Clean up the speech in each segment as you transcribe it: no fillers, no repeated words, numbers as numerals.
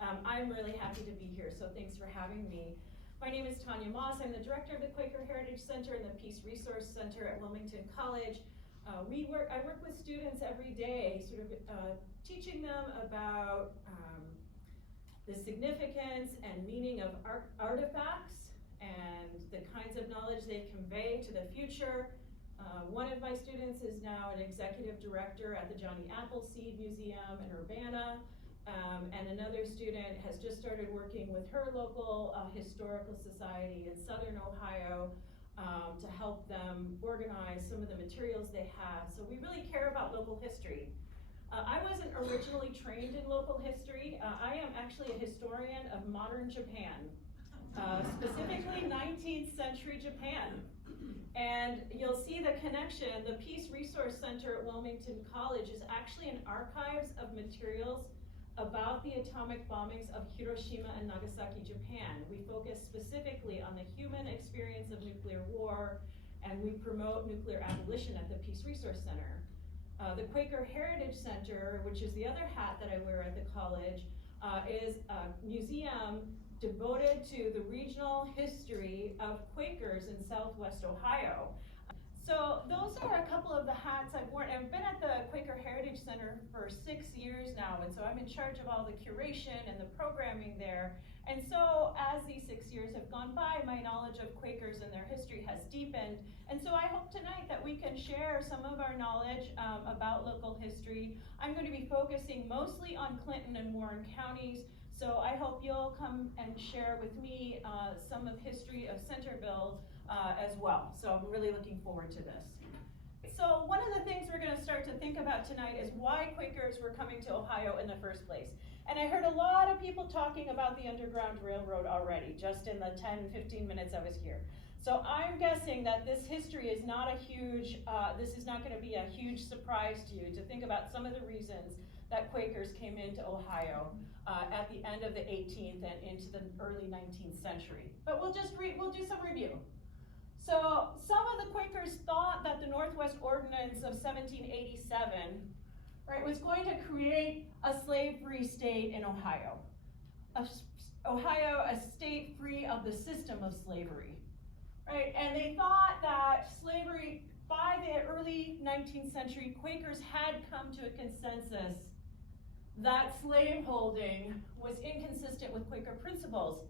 I'm really happy to be here, so thanks for having me. My name is Tanya Maus. I'm the director of the Quaker Heritage Center and the Peace Resource Center at Wilmington College. I work with students every day, sort of teaching them about the significance and meaning of artifacts and the kinds of knowledge they convey to the future. One of my students is now an executive director at the Johnny Appleseed Museum in Urbana. And another student has just started working with her local historical society in Southern Ohio to help them organize some of the materials they have. So we really care about local history. I wasn't originally trained in local history. I am actually a historian of modern Japan, specifically 19th century Japan. And you'll see the connection. The Peace Resource Center at Wilmington College is actually an archives of materials about the atomic bombings of Hiroshima and Nagasaki, Japan. We focus specifically on the human experience of nuclear war, and we promote nuclear abolition at the Peace Resource Center. The Quaker Heritage Center, which is the other hat that I wear at the college, is a museum devoted to the regional history of Quakers in Southwest Ohio. So those are a couple of the hats I've worn. I've been at the Quaker Heritage Center for 6 years now, and so I'm in charge of all the curation and the programming there. And so as these 6 years have gone by, my knowledge of Quakers and their history has deepened. And so I hope tonight that we can share some of our knowledge about local history. I'm going to be focusing mostly on Clinton and Warren counties, so I hope you'll come and share with me some of history of Centerville as well. So I'm really looking forward to this. So one of the things we're going to start to think about tonight is why Quakers were coming to Ohio in the first place. And I heard a lot of people talking about the Underground Railroad already, just in the 10-15 minutes I was here. So I'm guessing that this history is not a huge, this is not going to be a huge surprise to you to think about some of the reasons that Quakers came into Ohio at the end of the 18th and into the early 19th century. But we'll do some review. So some of the Quakers thought that the Northwest Ordinance of 1787, right, was going to create a slave-free state in Ohio. Ohio, a state free of the system of slavery, right? And they thought that slavery, by the early 19th century, Quakers had come to a consensus that slaveholding was inconsistent with Quaker principles.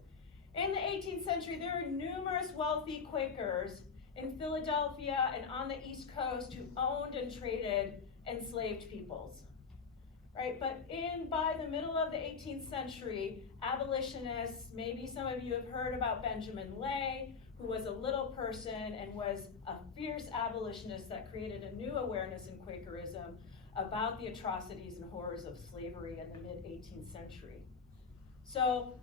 In the 18th century, there were numerous wealthy Quakers in Philadelphia and on the East Coast who owned and traded enslaved peoples, right? But by the middle of the 18th century, abolitionists, maybe some of you have heard about Benjamin Lay, who was a little person and was a fierce abolitionist that created a new awareness in Quakerism about the atrocities and horrors of slavery in the mid-18th century. So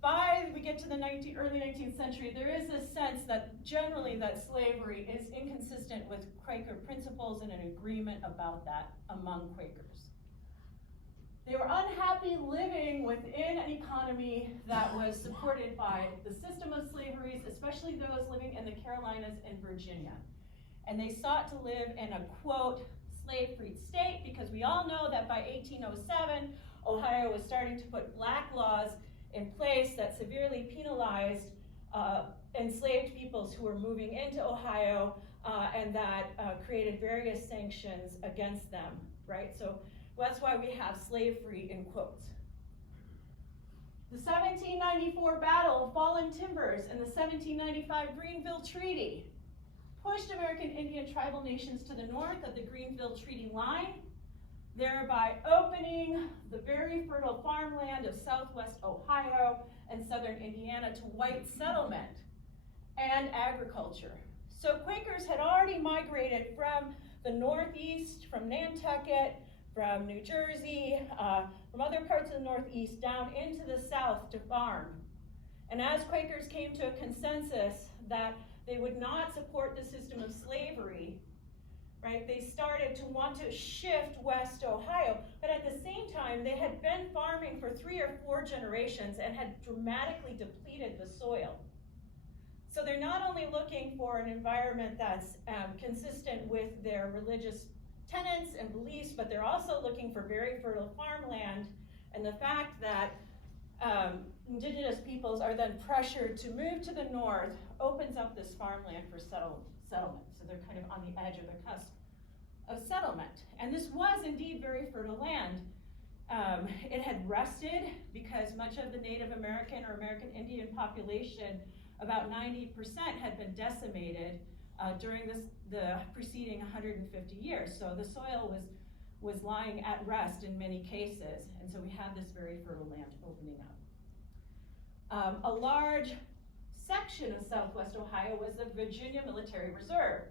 by we get to the early 19th century, there is a sense that generally that slavery is inconsistent with Quaker principles and an agreement about that among Quakers. They were unhappy living within an economy that was supported by the system of slaveries, especially those living in the Carolinas and Virginia. And they sought to live in a, quote, slave-free state, because we all know that by 1807, Ohio was starting to put black laws in place that severely penalized enslaved peoples who were moving into Ohio and that created various sanctions against them, right? So that's why we have slave-free in quotes. The 1794 Battle of Fallen Timbers and the 1795 Greenville Treaty pushed American Indian tribal nations to the north of the Greenville Treaty line, thereby opening the very fertile farmland of southwest Ohio and southern Indiana to white settlement and agriculture. So Quakers had already migrated from the northeast, from Nantucket, from New Jersey, from other parts of the northeast down into the south to farm. And as Quakers came to a consensus that they would not support the system of slavery, right, they started to want to shift west to Ohio, but at the same time, they had been farming for 3 or 4 generations and had dramatically depleted the soil. So they're not only looking for an environment that's consistent with their religious tenets and beliefs, but they're also looking for very fertile farmland, and the fact that indigenous peoples are then pressured to move to the north, opens up this farmland for settlement. So they're kind of on the edge of the cusp of settlement. And this was indeed very fertile land. It had rested because much of the Native American or American Indian population, about 90%, had been decimated during the preceding 150 years. So the soil was lying at rest in many cases. And so we had this very fertile land opening up. A large section of Southwest Ohio was the Virginia Military Reserve.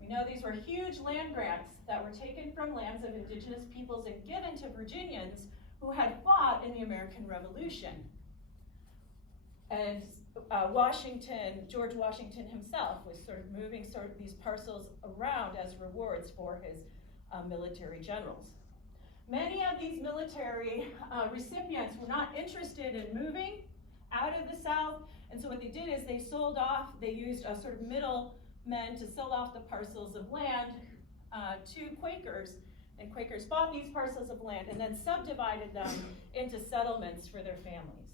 We know these were huge land grants that were taken from lands of indigenous peoples and given to Virginians who had fought in the American Revolution. And George Washington himself was sort of moving these parcels around as rewards for his military generals. Many of these military recipients were not interested in moving out of the South, and so what they did is they used a sort of middlemen to sell off the parcels of land to Quakers, and Quakers bought these parcels of land and then subdivided them into settlements for their families.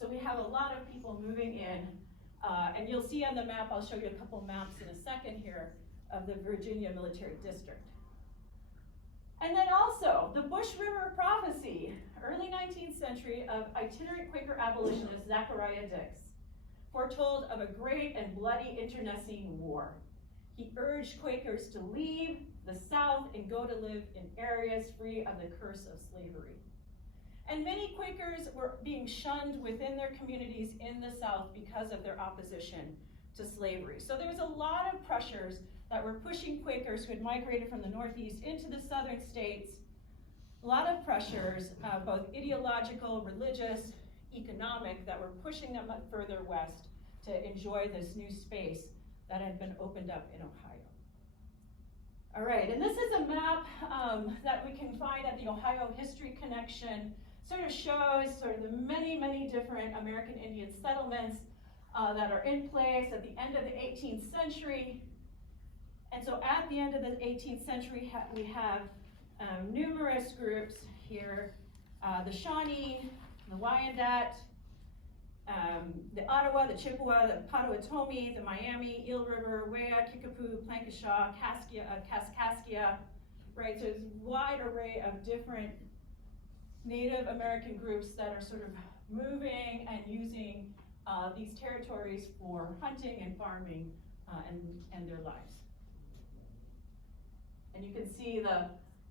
So we have a lot of people moving in, and you'll see on the map, I'll show you a couple maps in a second here, of the Virginia Military District. And then also, the Bush River Prophecy, early 19th century, of itinerant Quaker abolitionist Zachariah Dix, foretold of a great and bloody internecine war. He urged Quakers to leave the South and go to live in areas free of the curse of slavery. And many Quakers were being shunned within their communities in the South because of their opposition to slavery. So there was a lot of pressures that were pushing Quakers who had migrated from the Northeast into the southern states. A lot of pressures, both ideological, religious, economic, that were pushing them up further west to enjoy this new space that had been opened up in Ohio. All right, and this is a map that we can find at the Ohio History Connection. Sort of shows sort of the many, many different American Indian settlements that are in place at the end of the 18th century. And so at the end of the 18th century, we have numerous groups here, the Shawnee, the Wyandot, the Ottawa, the Chippewa, the Potawatomi, the Miami, Eel River, Wea, Kickapoo, Plankashaw, Kaskaskia, right? So it's a wide array of different Native American groups that are sort of moving and using these territories for hunting and farming and their lives. And you can see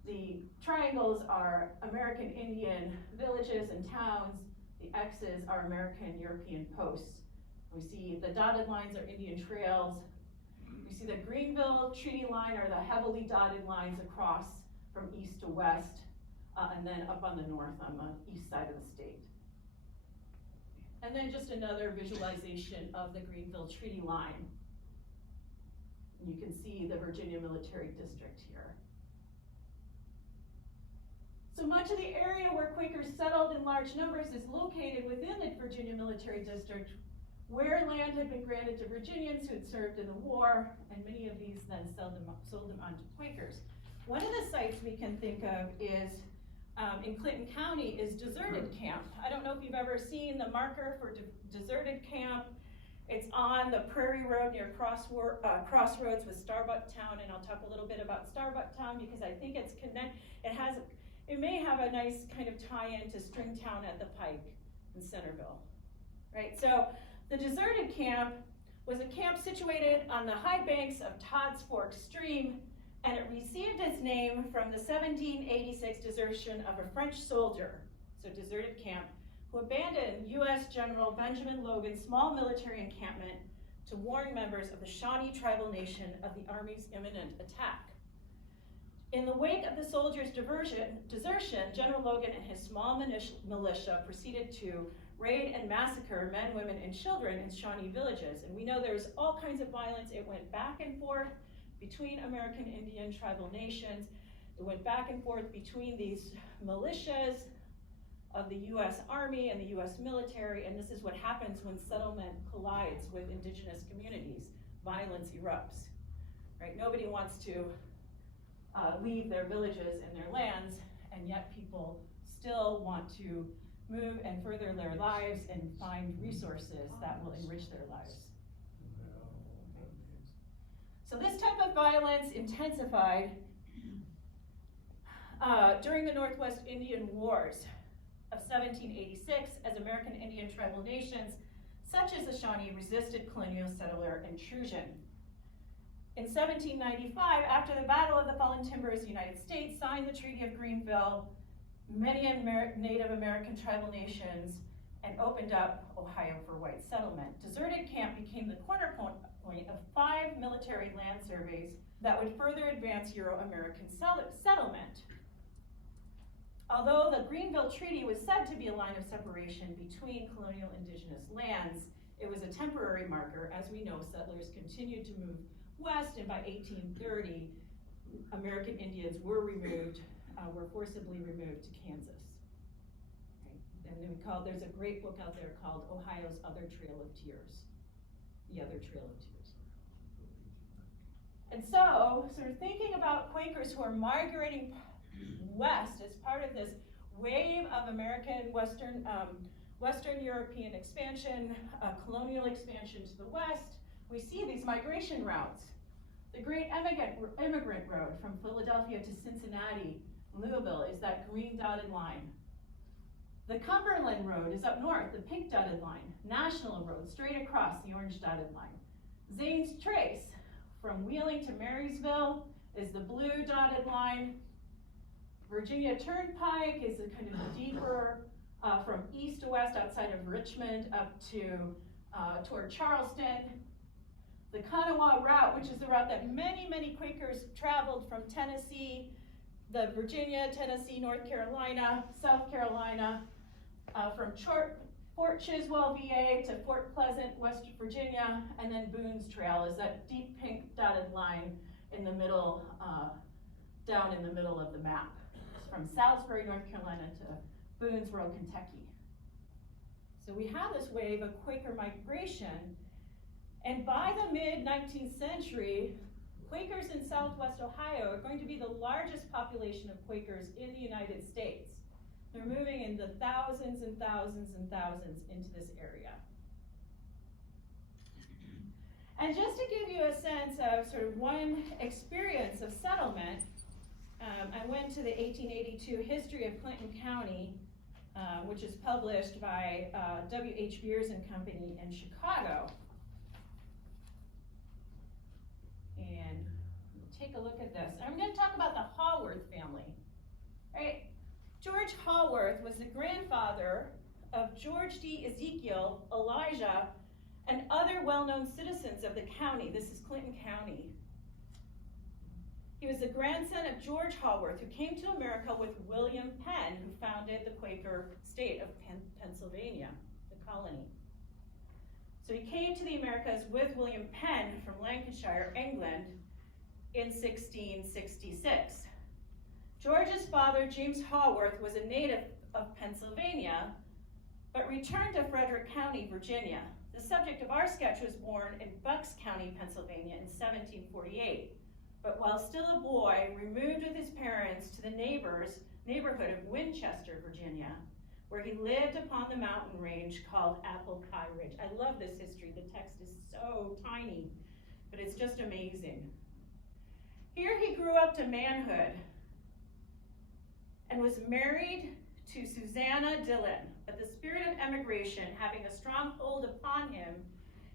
the triangles are American Indian villages and towns. The X's are American European posts. We see the dotted lines are Indian trails. We see the Greenville Treaty Line are the heavily dotted lines across from east to west, and then up on the north on the east side of the state. And then just another visualization of the Greenville Treaty Line. And you can see the Virginia Military District here. So much of the area where Quakers settled in large numbers is located within the Virginia Military District, where land had been granted to Virginians who had served in the war, and many of these then sold them on to Quakers. One of the sites we can think of is in Clinton County is Deserted Camp. I don't know if you've ever seen the marker for Deserted Camp. It's on the Prairie Road near Crossroads with Starbuck Town, and I'll talk a little bit about Starbuck Town because I think it may have a nice kind of tie-in to Stringtown at the Pike in Centerville, right? So the Deserted Camp was a camp situated on the high banks of Todd's Fork Stream, and it received its name from the 1786 desertion of a French soldier, so Deserted Camp, who abandoned U.S. General Benjamin Logan's small military encampment to warn members of the Shawnee tribal nation of the Army's imminent attack. In the wake of the soldiers' desertion, General Logan and his small militia proceeded to raid and massacre men, women, and children in Shawnee villages. And we know there's all kinds of violence. It went back and forth between American Indian tribal nations. It went back and forth between these militias of the U.S. Army and the U.S. military, and this is what happens when settlement collides with indigenous communities. Violence erupts, right? Nobody wants to leave their villages and their lands, and yet people still want to move and further their lives and find resources that will enrich their lives. So this type of violence intensified during the Northwest Indian Wars of 1786 as American Indian tribal nations, such as the Shawnee, resisted colonial settler intrusion. In 1795, after the Battle of the Fallen Timbers, the United States signed the Treaty of Greenville, many Native American tribal nations, and opened up Ohio for white settlement. Deserted Camp became the cornerpoint of 5 military land surveys that would further advance Euro-American settlement. Although the Greenville Treaty was said to be a line of separation between colonial indigenous lands, it was a temporary marker. As we know, settlers continued to move west, and by 1830, American Indians were forcibly removed to Kansas. Right? And then there's a great book out there called Ohio's Other Trail of Tears. The Other Trail of Tears. And so, sort of thinking about Quakers who are migrating west as part of this wave of American Western European expansion, colonial expansion to the west, we see these migration routes. The Great Immigrant Road from Philadelphia to Cincinnati, Louisville, is that green dotted line. The Cumberland Road is up north, the pink dotted line. National Road, straight across, the orange dotted line. Zane's Trace, from Wheeling to Marysville, is the blue dotted line. Virginia Turnpike is a kind of deeper, from east to west outside of Richmond up to toward Charleston. The Kanawha Route, which is the route that many, many Quakers traveled from Tennessee, the Virginia, Tennessee, North Carolina, South Carolina, from Fort Chiswell, VA to Fort Pleasant, West Virginia, and then Boone's Trail is that deep pink dotted line in the middle, down in the middle of the map. It's from Salisbury, North Carolina to Boonesboro, Kentucky. So we have this wave of Quaker migration, and by the mid-19th century, Quakers in Southwest Ohio are going to be the largest population of Quakers in the United States. They're moving in the thousands and thousands and thousands into this area. And just to give you a sense of sort of one experience of settlement, I went to the 1882 History of Clinton County, which is published by W.H. Beers and Company in Chicago. And we'll take a look at this. I'm going to talk about the Haworth family. Right? George Haworth was the grandfather of George D. Ezekiel, Elijah, and other well-known citizens of the county. This is Clinton County. He was the grandson of George Haworth, who came to America with William Penn, who founded the Quaker state of Pennsylvania, the colony. So he came to the Americas with William Penn from Lancashire, England, in 1666. George's father, James Haworth, was a native of Pennsylvania, but returned to Frederick County, Virginia. The subject of our sketch was born in Bucks County, Pennsylvania in 1748, but while still a boy, removed with his parents to the neighborhood of Winchester, Virginia, where he lived upon the mountain range called Apple Pie Ridge. I love this history. The text is so tiny, but it's just amazing. Here he grew up to manhood and was married to Susanna Dillon, but the spirit of emigration having a strong hold upon him,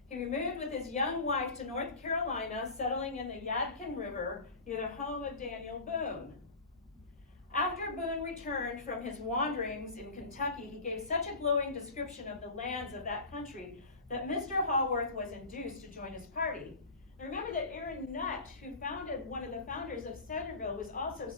he removed with his young wife to North Carolina, settling in the Yadkin River near the home of Daniel Boone. After Boone returned from his wanderings in Kentucky, he gave such a glowing description of the lands of that country that Mr. Haworth was induced to join his party. And remember that Aaron Nutt, who founded one of the founders of Centerville, was also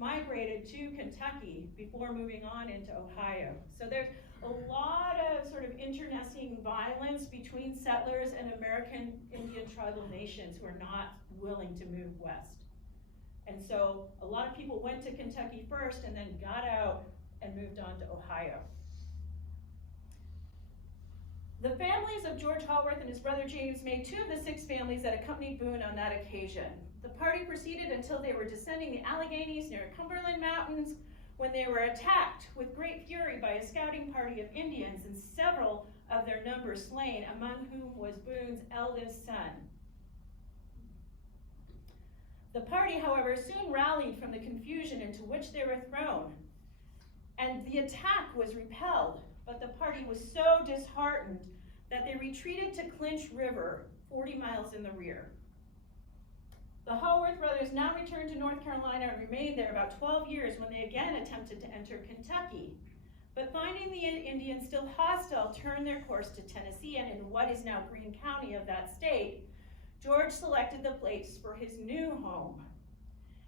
migrated to Kentucky before moving on into Ohio. So there's a lot of sort of internecine violence between settlers and American Indian tribal nations who are not willing to move west. And so a lot of people went to Kentucky first and then got out and moved on to Ohio. The families of George Haworth and his brother James made 2 of the 6 families that accompanied Boone on that occasion. The party proceeded until they were descending the Alleghanies near Cumberland Mountains, when they were attacked with great fury by a scouting party of Indians and several of their number slain, among whom was Boone's eldest son. The party, however, soon rallied from the confusion into which they were thrown, and the attack was repelled, but the party was so disheartened that they retreated to Clinch River, 40 miles in the rear. The Haworth brothers now returned to North Carolina and remained there about 12 years when they again attempted to enter Kentucky. But finding the Indians still hostile, turned their course to Tennessee, and in what is now Greene County of that state, George selected the place for his new home.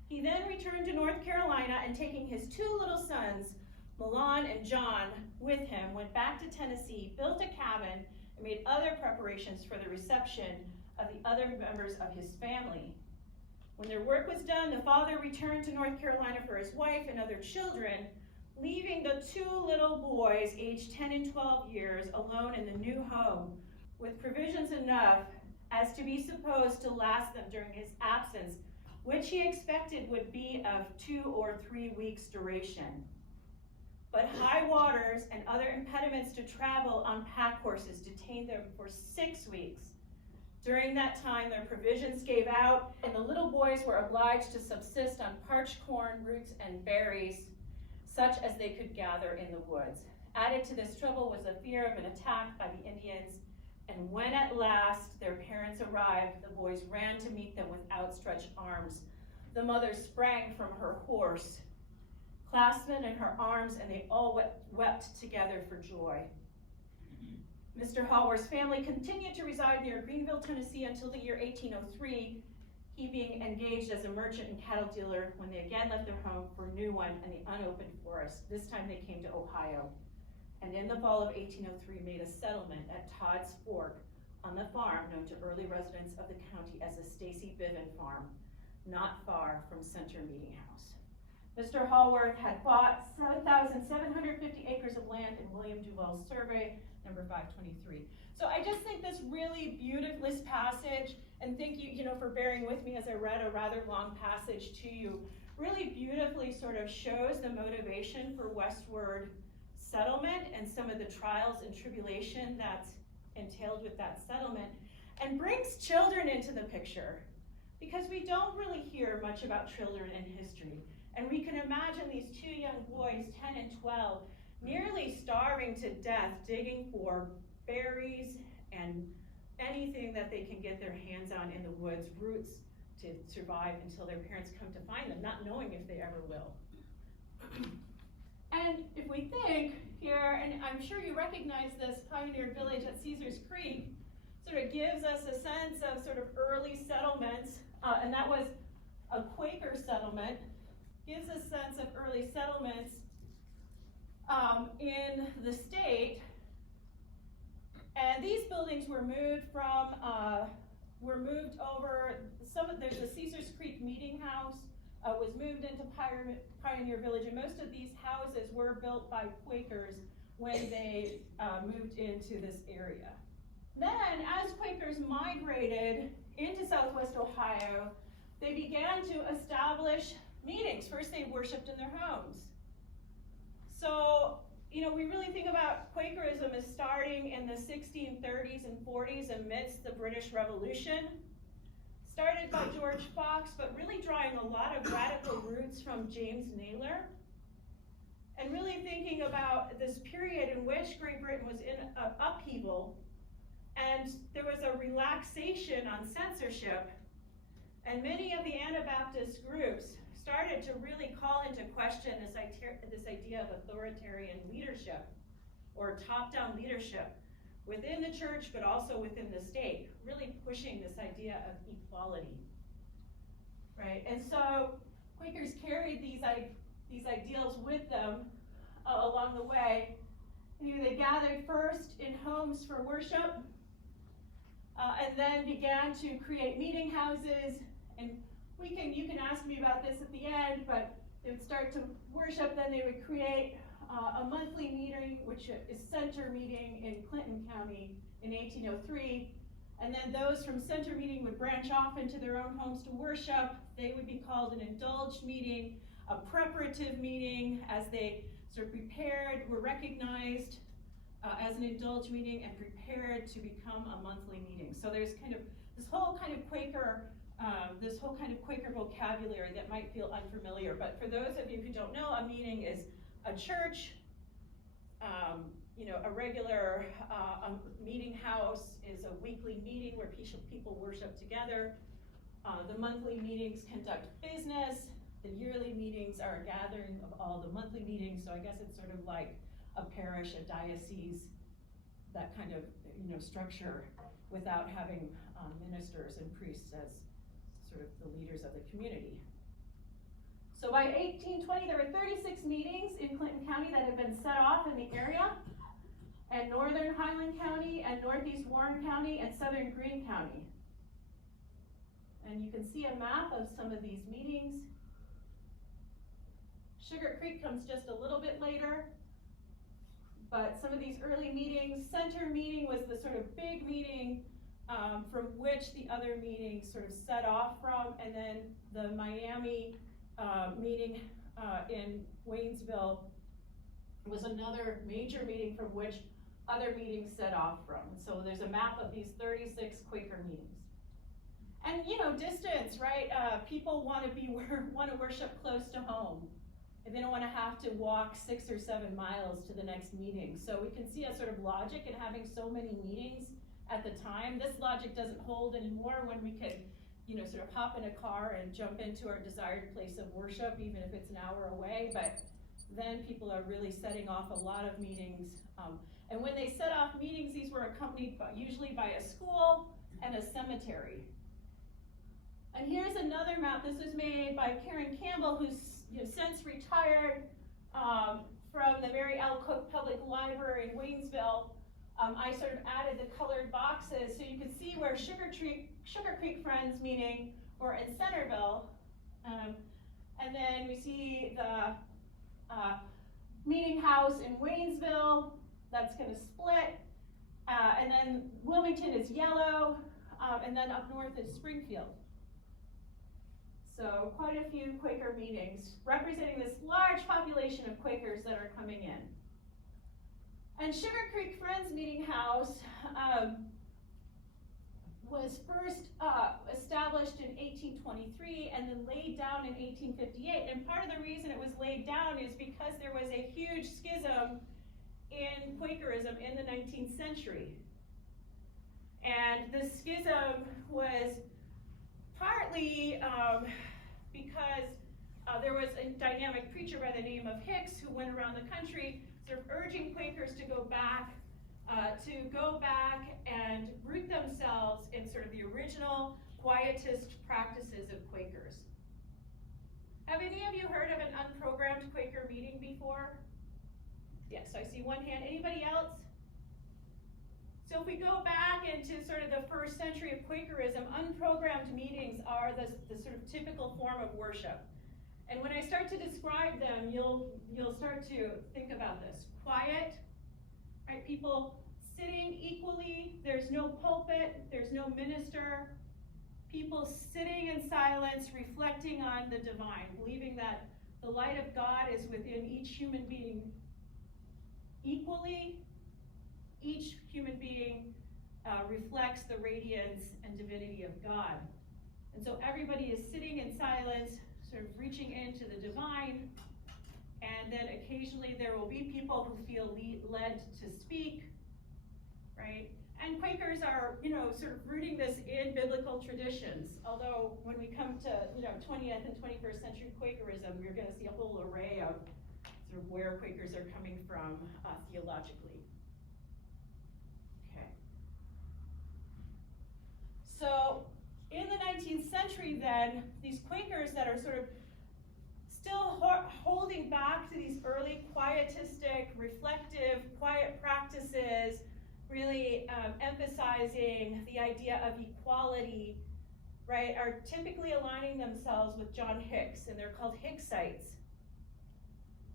He then returned to North Carolina and, taking his two little sons, Milan and John, with him, went back to Tennessee, built a cabin, and made other preparations for the reception of the other members of his family. When their work was done, the father returned to North Carolina for his wife and other children, leaving the two little boys, aged 10 and 12 years, alone in the new home, with provisions enough as to be supposed to last them during his absence, which he expected would be of 2 or 3 weeks' duration. But high waters and other impediments to travel on pack horses detained them for 6 weeks. During that time, their provisions gave out, and the little boys were obliged to subsist on parched corn, roots, and berries, such as they could gather in the woods. Added to this trouble was the fear of an attack by the Indians, and when at last their parents arrived, the boys ran to meet them with outstretched arms. The mother sprang from her horse, clasped them in her arms, and they all wept together for joy. Mr. Haworth's family continued to reside near Greenville, Tennessee until the year 1803, he being engaged as a merchant and cattle dealer when they again left their home for a new one in the unopened forest. This time they came to Ohio, and in the fall of 1803 made a settlement at Todd's Fork on the farm known to early residents of the county as the Stacy Biven Farm, not far from Center Meeting House. Mr. Haworth had bought 7,750 acres of land in William Duval's survey, number 523. So I just think this really beautiful passage, and thank you, for bearing with me as I read a rather long passage to you, really beautifully sort of shows the motivation for westward settlement and some of the trials and tribulation that's entailed with that settlement, and brings children into the picture, because we don't really hear much about children in history. And we can imagine these two young boys, 10 and 12, nearly starving to death, digging for berries and anything that they can get their hands on in the woods, roots, to survive until their parents come to find them, not knowing if they ever will. And if we think here, and I'm sure you recognize this pioneer village at Caesars Creek, sort of gives us a sense of sort of early settlements, and that was a Quaker settlement, gives a sense of early settlements in the state. And these buildings were moved over, there's the Caesars Creek Meeting House, was moved into Pioneer Village, and most of these houses were built by Quakers when they moved into this area. Then, as Quakers migrated into Southwest Ohio, they began to establish meetings. First, they worshiped in their homes. So, we really think about Quakerism as starting in the 1630s and 40s amidst the British Revolution. Started by George Fox, but really drawing a lot of radical roots from James Naylor. And really thinking about this period in which Great Britain was in upheaval, and there was a relaxation on censorship, and many of the Anabaptist groups started to really call into question this idea of authoritarian leadership or top-down leadership within the church, but also within the state, really pushing this idea of equality, right? And so Quakers carried these ideals with them along the way. They gathered first in homes for worship, and then began to create meeting houses. And you can ask me about this at the end, but they would start to worship, then they would create a monthly meeting, which is Center Meeting in Clinton County in 1803. And then those from Center Meeting would branch off into their own homes to worship. They would be called an indulged meeting. a preparative meeting as they sort of were recognized as an indulge meeting and prepared to become a monthly meeting. So there's kind of this whole kind of Quaker vocabulary that might feel unfamiliar. But for those of you who don't know, a meeting is a church. A regular meeting house is a weekly meeting where people worship together. The monthly meetings conduct business. The yearly meetings are a gathering of all the monthly meetings. So I guess it's sort of like a parish, a diocese, that kind of structure, without having ministers and priests as sort of the leaders of the community. So by 1820, there were 36 meetings in Clinton County that had been set off in the area, and northern Highland County, and northeast Warren County, and southern Greene County. And you can see a map of some of these meetings. Sugar Creek comes just a little bit later, but some of these early meetings, Center meeting was the sort of big meeting from which the other meetings sort of set off from, and then the Miami meeting in Waynesville was another major meeting from which other meetings set off from. So there's a map of these 36 Quaker meetings. And distance, right? People want to worship close to home. And they don't want to have to walk 6 or 7 miles to the next meeting. So we can see a sort of logic in having so many meetings at the time. This logic doesn't hold anymore when we can, sort of hop in a car and jump into our desired place of worship, even if it's an hour away. But then people are really setting off a lot of meetings. And when they set off meetings, these were accompanied usually by a school and a cemetery. And here's another map. This was made by Karen Campbell, who's since retired from the Mary L. Cook Public Library in Waynesville. I sort of added the colored boxes so you can see where Sugar Creek Friends meeting were in Centerville. And then we see the meeting house in Waynesville. That's going to split. And then Wilmington is yellow. And then up north is Springfield. So quite a few Quaker meetings representing this large population of Quakers that are coming in. And Sugar Creek Friends Meeting House was first established in 1823 and then laid down in 1858. And part of the reason it was laid down is because there was a huge schism in Quakerism in the 19th century. And the schism was partly because there was a dynamic preacher by the name of Hicks who went around the country sort of urging Quakers to go back and root themselves in sort of the original quietist practices of Quakers. Have any of you heard of an unprogrammed Quaker meeting before? Yes, I see one hand. Anybody else? So if we go back into sort of the first century of Quakerism, unprogrammed meetings are the sort of typical form of worship. And when I start to describe them, you'll start to think about this. Quiet, right? People sitting equally. There's no pulpit. There's no minister. People sitting in silence, reflecting on the divine, believing that the light of God is within each human being equally. Each human being reflects the radiance and divinity of God. And so everybody is sitting in silence, sort of reaching into the divine, and then occasionally there will be people who feel led to speak, right? And Quakers are, sort of rooting this in biblical traditions, although when we come to, 20th and 21st century Quakerism, you're going to see a whole array of sort of where Quakers are coming from theologically. Okay. So in the 19th century then, these Quakers that are sort of still holding back to these early quietistic, reflective, quiet practices, really emphasizing the idea of equality, right, are typically aligning themselves with John Hicks, and they're called Hicksites.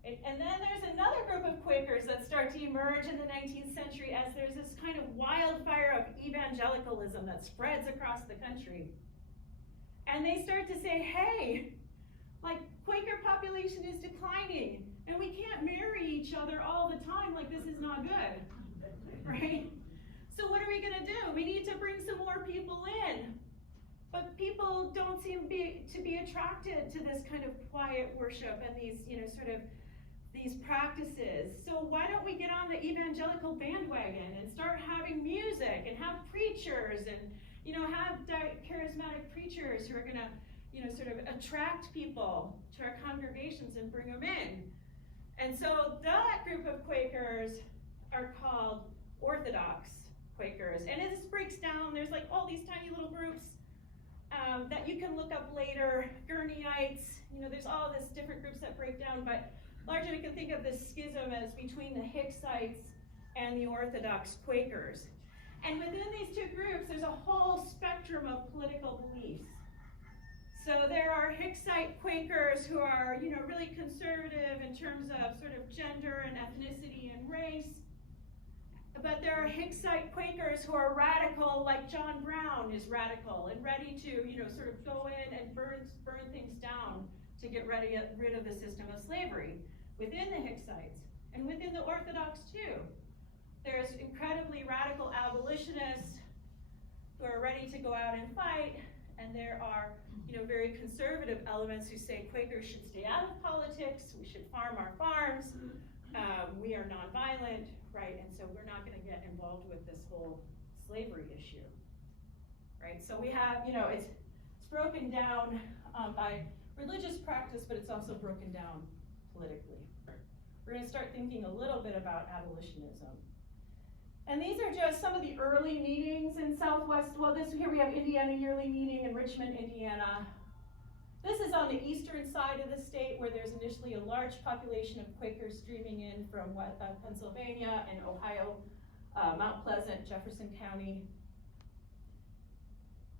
And then there's another group of Quakers that start to emerge in the 19th century as there's this kind of wildfire of evangelicalism that spreads across the country. And they start to say, hey, like, Quaker population is declining, and we can't marry each other all the time, like this is not good, right? So what are we gonna do? We need to bring some more people in. But people don't seem to be attracted to this kind of quiet worship and these, these practices. So why don't we get on the evangelical bandwagon and start having music and have preachers and, have charismatic preachers who are gonna, attract people to our congregations and bring them in. And so that group of Quakers are called Orthodox Quakers. And this breaks down, there's like all these tiny little groups that you can look up later, Gurneyites, there's all this different groups that break down, but largely we can think of this schism as between the Hicksites and the Orthodox Quakers. And within these two groups, there's a whole spectrum of political beliefs. So there are Hicksite Quakers who are, really conservative in terms of sort of gender and ethnicity and race. But there are Hicksite Quakers who are radical, like John Brown is radical and ready to, sort of go in and burn things down to get rid of the system of slavery within the Hicksites and within the Orthodox too. There's incredibly radical abolitionists who are ready to go out and fight, and there are, very conservative elements who say Quakers should stay out of politics, we should farm our farms, we are nonviolent, right? And so we're not going to get involved with this whole slavery issue, right? So we have, it's broken down by religious practice, but it's also broken down politically. We're going to start thinking a little bit about abolitionism. And these are just some of the early meetings in Southwest. Well, here we have Indiana Yearly Meeting in Richmond, Indiana. This is on the eastern side of the state where there's initially a large population of Quakers streaming in from Pennsylvania and Ohio, Mount Pleasant, Jefferson County.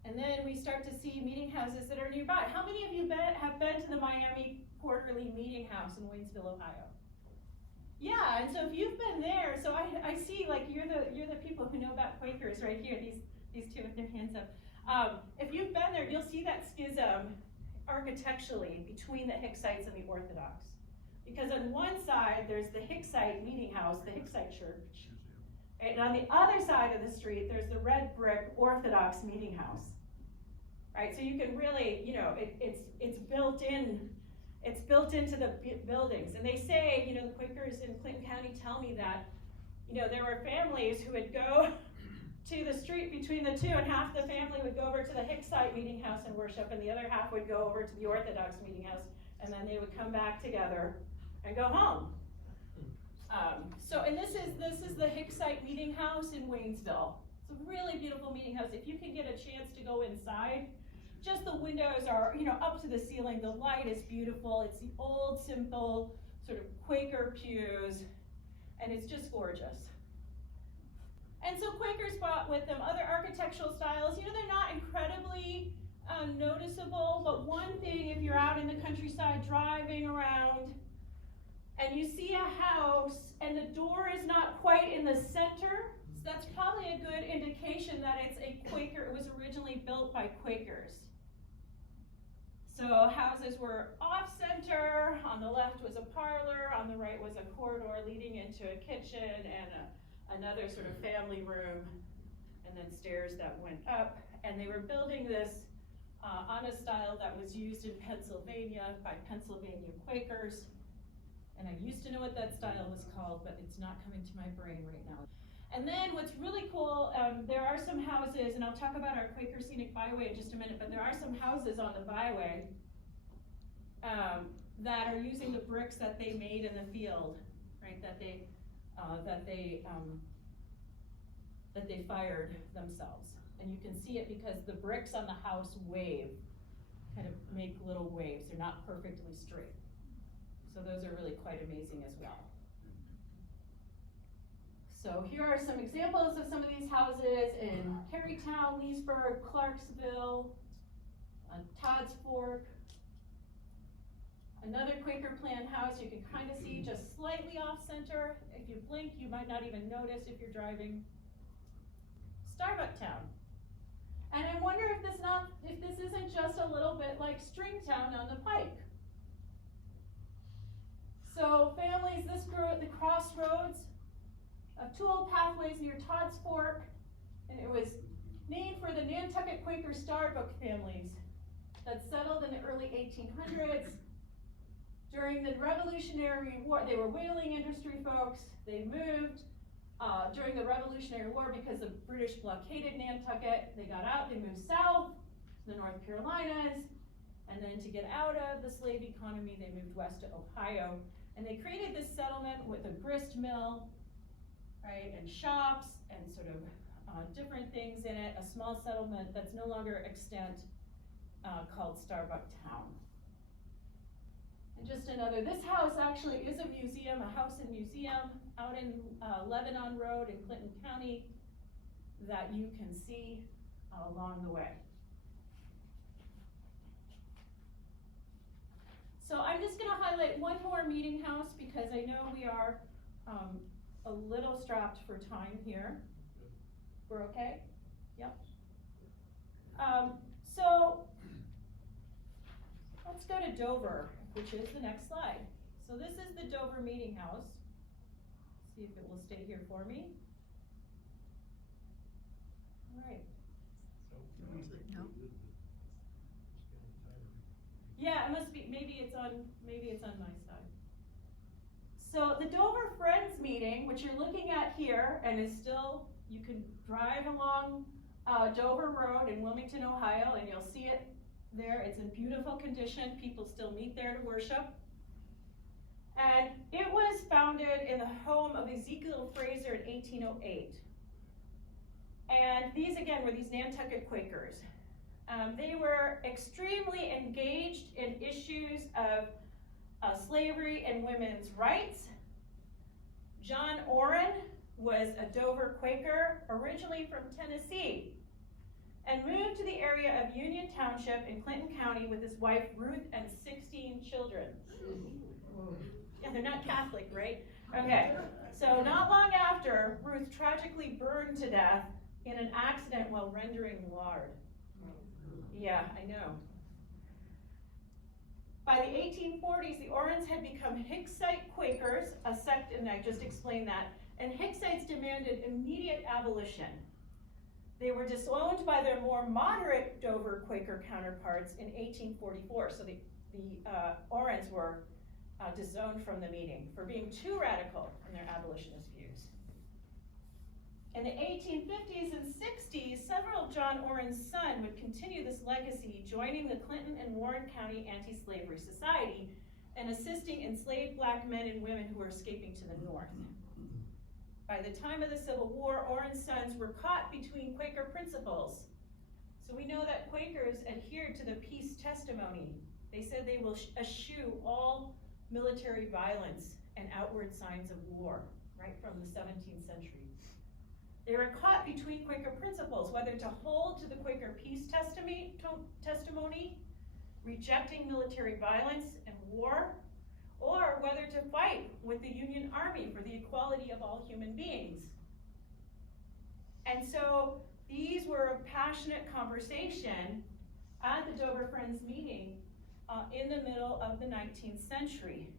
And then we start to see meeting houses that are nearby. How many of you have been to the Miami Quarterly Meeting House in Waynesville, Ohio? Yeah, and so if you've been there, so I see like you're the people who know about Quakers right here, these two with their hands up. If you've been there, you'll see that schism architecturally between the Hicksites and the Orthodox. Because on one side, there's the Hicksite meeting house, the Hicksite church. And on the other side of the street, there's the red brick Orthodox meeting house. Right, so you can really, it's built in. It's built into the buildings. And they say, the Quakers in Clinton County tell me that, there were families who would go to the street between the two, and half the family would go over to the Hicksite meeting house and worship, and the other half would go over to the Orthodox meeting house, and then they would come back together and go home. And this is the Hicksite meeting house in Waynesville. It's a really beautiful meeting house. If you can get a chance to go inside, just the windows are, up to the ceiling. The light is beautiful. It's the old, simple, sort of Quaker pews, and it's just gorgeous. And so Quakers brought with them other architectural styles. They're not incredibly noticeable, but one thing, if you're out in the countryside driving around, and you see a house, and the door is not quite in the center, so that's probably a good indication that it's a Quaker. It was originally built by Quakers. So houses were off-center. On the left was a parlor. On the right was a corridor leading into a kitchen and another sort of family room, and then stairs that went up. And they were building this on a style that was used in Pennsylvania by Pennsylvania Quakers. And I used to know what that style was called, but it's not coming to my brain right now. And then what's really cool, there are some houses, and I'll talk about our Quaker Scenic Byway in just a minute, but there are some houses on the byway that are using the bricks that they made in the field, right? That they fired themselves. And you can see it because the bricks on the house wave, kind of make little waves. They're not perfectly straight. So those are really quite amazing as well. So here are some examples of some of these houses in Carytown, Leesburg, Clarksville, Todd's Fork. Another Quaker plan house you can kind of see just slightly off center. If you blink, you might not even notice if you're driving. Starbuck Town. And I wonder if this isn't just a little bit like Stringtown on the Pike. Pathways near Todd's Fork, and it was named for the Nantucket Quaker Starbuck families that settled in the early 1800s. During the Revolutionary War, they were whaling industry folks. They moved during the Revolutionary War because the British blockaded Nantucket. They got out, they moved south to the North Carolinas, and then to get out of the slave economy, they moved west to Ohio. And they created this settlement with a grist mill, right, and shops, and sort of different things in it, a small settlement that's no longer extant called Starbuck Town. And just another, this house actually is a museum, a house and museum out in Lebanon Road in Clinton County that you can see along the way. So I'm just gonna highlight one more meeting house because I know we are a little strapped for time here. We're okay? Yep. So let's go to Dover, which is the next slide. So this is the Dover Meeting House. See if it will stay here for me. All right. No. Yeah, it must be, maybe it's on my side. So the Dover Friends meeting, which you're looking at here, and is still, you can drive along Dover Road in Wilmington, Ohio, and you'll see it there. It's in beautiful condition. People still meet there to worship. And it was founded in the home of Ezekiel Fraser in 1808. And these, again, were these Nantucket Quakers. They were extremely engaged in issues of slavery and women's rights. John Orrin was a Dover Quaker, originally from Tennessee, and moved to the area of Union Township in Clinton County with his wife Ruth and 16 children. Yeah, they're not Catholic, right? Okay, so not long after, Ruth tragically burned to death in an accident while rendering lard. Yeah, I know. By the 1840s, the Orrins had become Hicksite Quakers, a sect, and I just explained that, and Hicksites demanded immediate abolition. They were disowned by their more moderate Dover Quaker counterparts in 1844, so the Orrins were disowned from the meeting for being too radical in their abolitionist views. In the 1850s and 60s, several of John Orrin's sons would continue this legacy, joining the Clinton and Warren County Anti-Slavery Society and assisting enslaved black men and women who were escaping to the north. By the time of the Civil War, Orrin's sons were caught between Quaker principles. So we know that Quakers adhered to the peace testimony. They said they will eschew all military violence and outward signs of war, right from the 17th century. They were caught between Quaker principles, whether to hold to the Quaker peace testimony, rejecting military violence and war, or whether to fight with the Union Army for the equality of all human beings. And so these were a passionate conversation at the Dover Friends meeting in the middle of the 19th century.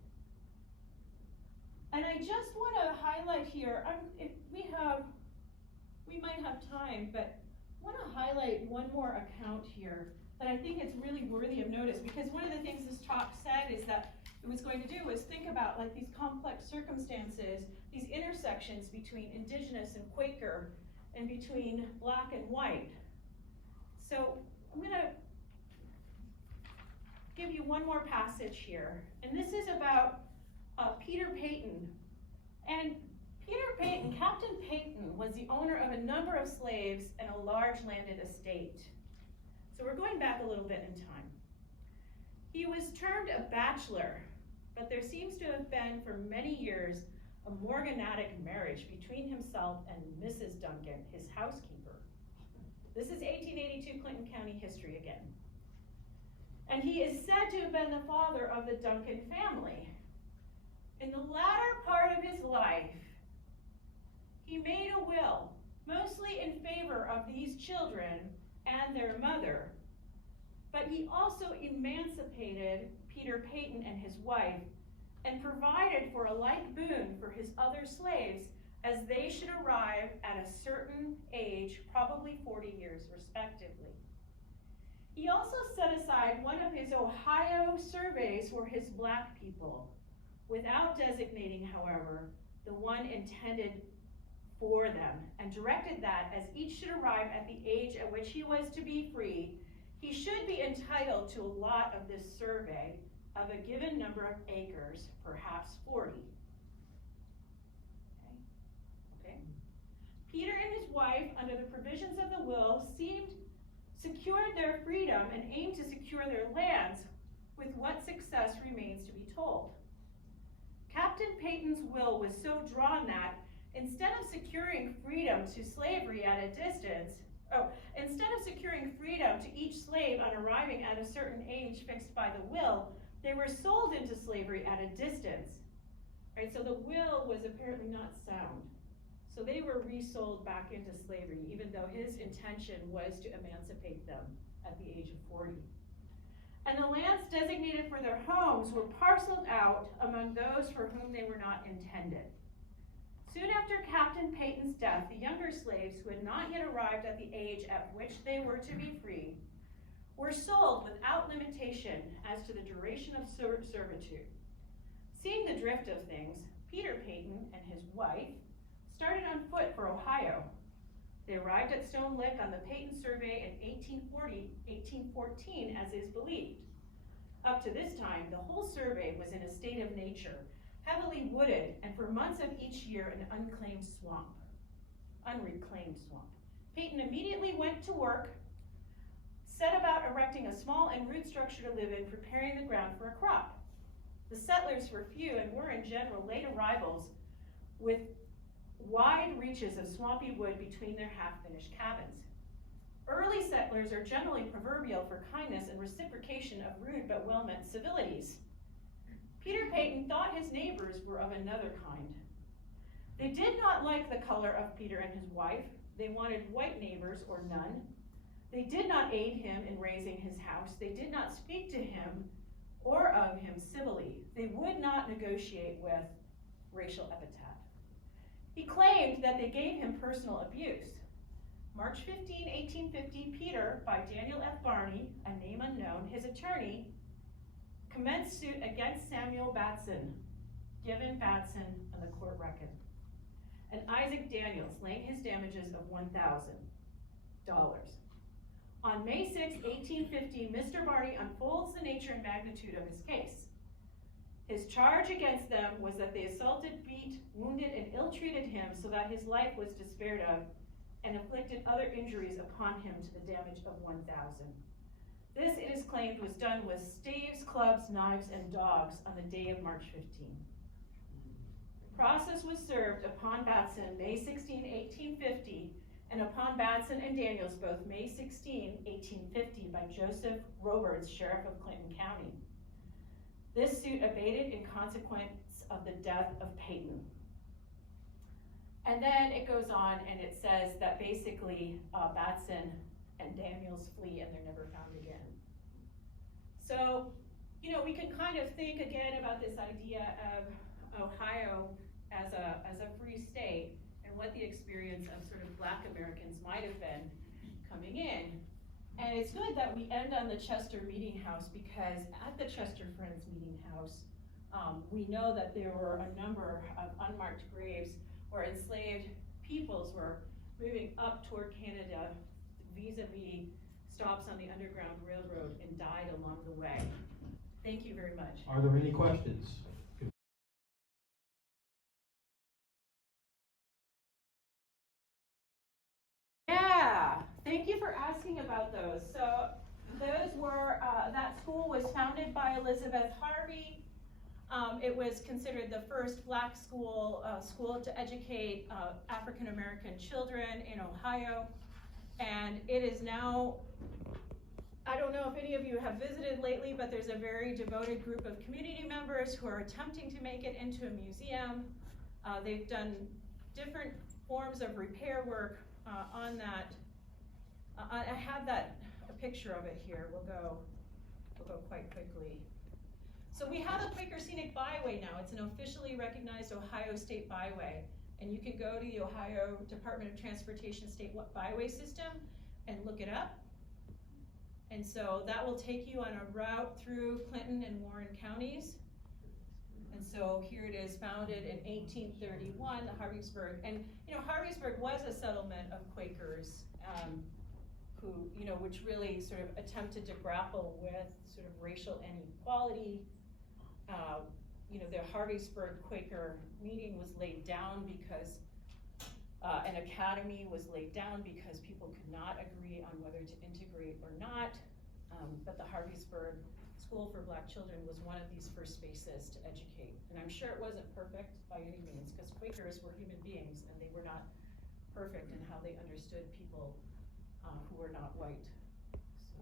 And I just want to highlight here, if we might have time, but I want to highlight one more account here that I think is really worthy of notice, because one of the things this talk said is that it was going to do was think about like these complex circumstances, these intersections between indigenous and Quaker, and between black and white. So I'm going to give you one more passage here, and this is about Peter Peyton. And Peter Peyton, Captain Peyton, was the owner of a number of slaves and a large landed estate. So we're going back a little bit in time. He was termed a bachelor, but there seems to have been for many years a morganatic marriage between himself and Mrs. Duncan, his housekeeper. This is 1882 Clinton County history again. And he is said to have been the father of the Duncan family. In the latter part of his life, he made a will, mostly in favor of these children and their mother, but he also emancipated Peter Peyton and his wife and provided for a like boon for his other slaves as they should arrive at a certain age, probably 40 years respectively. He also set aside one of his Ohio surveys for his black people, without designating, however, the one intended for them, and directed that as each should arrive at the age at which he was to be free, he should be entitled to a lot of this survey of a given number of acres, perhaps 40. Okay. Peter and his wife, under the provisions of the will, secured their freedom and aimed to secure their lands, with what success remains to be told. Captain Peyton's will was so drawn that instead of securing freedom to slavery at a distance, instead of securing freedom to each slave on arriving at a certain age fixed by the will, they were sold into slavery at a distance. Right? So the will was apparently not sound. So they were resold back into slavery, even though his intention was to emancipate them at the age of 40. And the lands designated for their homes were parceled out among those for whom they were not intended. Soon after Captain Peyton's death, the younger slaves who had not yet arrived at the age at which they were to be free were sold without limitation as to the duration of servitude. Seeing the drift of things, Peter Peyton and his wife started on foot for Ohio. They arrived at Stone Lick on the Peyton Survey in 1814, as is believed. Up to this time, the whole survey was in a state of nature, heavily wooded, and for months of each year an unreclaimed swamp. Peyton immediately went to work, set about erecting a small and rude structure to live in, preparing the ground for a crop. The settlers were few and were in general late arrivals with wide reaches of swampy wood between their half-finished cabins. Early settlers are generally proverbial for kindness and reciprocation of rude but well-meant civilities. Peter Peyton thought his neighbors were of another kind. They did not like the color of Peter and his wife. They wanted white neighbors or none. They did not aid him in raising his house. They did not speak to him or of him civilly. They would not negotiate with racial epithet. He claimed that they gave him personal abuse. March 15, 1850, Peter, by Daniel F. Barney, a name unknown, his attorney, commenced suit against Samuel Batson, given Batson on the court record, and Isaac Daniels, laying his damages of $1,000. On May 6, 1850, Mr. Barney unfolds the nature and magnitude of his case. His charge against them was that they assaulted, beat, wounded, and ill-treated him so that his life was despaired of, and inflicted other injuries upon him to the damage of 1,000. This, it is claimed, was done with staves, clubs, knives, and dogs on the day of March 15. Process was served upon Batson May 16, 1850, and upon Batson and Daniels both May 16, 1850, by Joseph Roberts, Sheriff of Clinton County. This suit abated in consequence of the death of Peyton. And then it goes on and it says that basically Batson and Daniels flee and they're never found again. So, we can kind of think again about this idea of Ohio as a free state and what the experience of sort of Black Americans might have been coming in. And it's good that we end on the Chester Meeting House, because at the Chester Friends Meeting House, we know that there were a number of unmarked graves where enslaved peoples were moving up toward Canada vis-a-vis stops on the Underground Railroad and died along the way. Thank you very much. Are there any questions? Yeah, thank you for asking about those. So those were, that school was founded by Elizabeth Harvey. It was considered the first Black school to educate African American children in Ohio. And it is now, I don't know if any of you have visited lately, but there's a very devoted group of community members who are attempting to make it into a museum. They've done different forms of repair work on that. I have a picture of it here. We'll go quite quickly. So we have a Quaker Scenic Byway now. It's an officially recognized Ohio State Byway. And you can go to the Ohio Department of Transportation State Byway System and look it up. And so that will take you on a route through Clinton and Warren counties. And so here it is, founded in 1831, the Harveysburg. And you know, Harveysburg was a settlement of Quakers who, you know, which really sort of attempted to grapple with sort of racial inequality. You know, the Harveysburg Quaker meeting was laid down because an academy was laid down because people could not agree on whether to integrate or not. But the Harveysburg School for Black Children was one of these first spaces to educate. And I'm sure it wasn't perfect by any means, because Quakers were human beings and they were not perfect in how they understood people who were not white. So,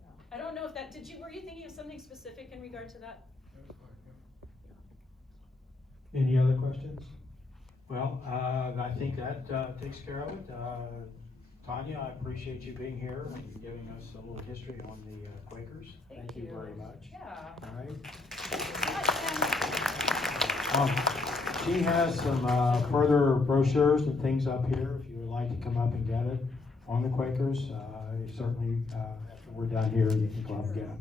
yeah. I don't know if that, were you thinking of something specific in regard to that? Any other questions? Well, I think that takes care of it. Tanya, I appreciate you being here and giving us a little history on the Quakers. Thank you very much. Yeah. All right. She has some further brochures and things up here if you would like to come up and get it on the Quakers. Certainly, after we're done here, you can go up and get them.